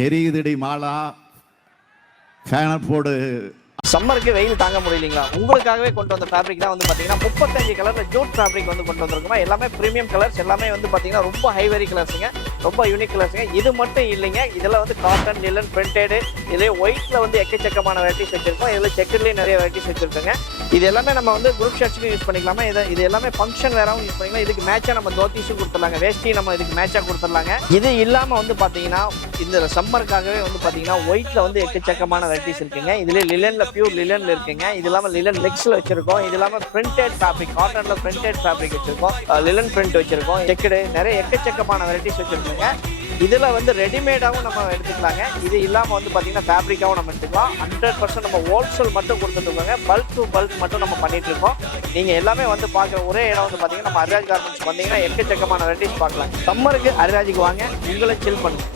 எரியுதடி மாலா ஃபேனை போடு. சம்மருக்கு வெயில் தாங்க முடியலீங்களா? உங்களுக்காகவே கொண்டு வந்த ஃபேப்ரிக் தான் வந்து பார்த்தீங்கன்னா 35 கலர்ல ஜூட் ஃபேப்ரிக் வந்து கொண்டு வந்திருக்குமா. எல்லாமே ப்ரீமியம் கலர்ஸ், எல்லாமே வந்து பார்த்தீங்கன்னா ரொம்ப ஹைவரி கலர்ஸுங்க, ரொம்ப யூனிக் கலர்ஸுங்க. இது மட்டும் இல்லைங்க, இதில் வந்து காட்டன், லிலன், பிரிண்டடு, இதே ஒயிட்ல வந்து எக்கச்சக்கமான வெரைட்டிஸ் வச்சிருக்கோம். இதில் செக்குலேயே நிறைய வெரைட்டிஸ் வச்சிருக்கோங்க. இது எல்லாமே நம்ம வந்து குரூப் ஷர்ட்ஸுக்கும் யூஸ் பண்ணிக்கலாமா. இது எல்லாமே ஃபங்க்ஷன் வேறாவும் யூஸ் பண்ணிக்கலாம். இதுக்கு மேட்சாக நம்ம தோத்திஸும் கொடுத்துடலாங்க, வேஷ்டி நம்ம இதுக்கு மேட்சாக கொடுத்துடலாங்க. இது இல்லாமல் வந்து பார்த்தீங்கன்னா இந்த சம்மருக்காகவே வந்து பார்த்தீங்கன்னா ஒயிட்ல வந்து எக்கச்சக்கமான வெரைட்டிஸ் இருக்குங்க. இதுலேயே லிலன்ல பியூர் லிலன்ல இருக்குங்க. இது இல்லாமல் லிலன் லெக்ஸ்ல வச்சிருக்கோம். இது இல்லாமல் பிரிண்டட் ஃபேப்ரிக், காட்டன்ல பிரிண்டட் ஃபேப்ரிக் வச்சிருக்கோம், லிலன் பிரிண்ட் வச்சிருக்கோம், செக்குடு, நிறைய எக்கச்சக்கமான வெரைட்டிஸ் வச்சிருக்கோங்க. இதுல வந்து ரெடிமேடாகவும் நம்ம எடுத்துக்கலாங்க. இது இல்லாமல் வந்து பார்த்தீங்கன்னா ஃபேப்ரிக்காகவும் நம்ம எடுத்துக்கலாம். 100% நம்ம ஹோல்சேல் மட்டும் கொடுத்துட்டு இருக்கோங்க. பல்க் டு பல்க் மட்டும் நம்ம பண்ணிட்டு இருக்கோம். நீங்க எல்லாமே வந்து பார்க்குற ஒரே இடம் வந்து பார்த்தீங்கன்னா நம்ம அரிராஜ் கார்மெண்ட்ஸ் வந்தீங்கன்னா எக்கச்சக்கமான வெரைட்டிஸ் பார்க்கலாம். சம்மருக்கு அரிராஜுக்கு வாங்க, உங்களை சில் பண்ணுங்க.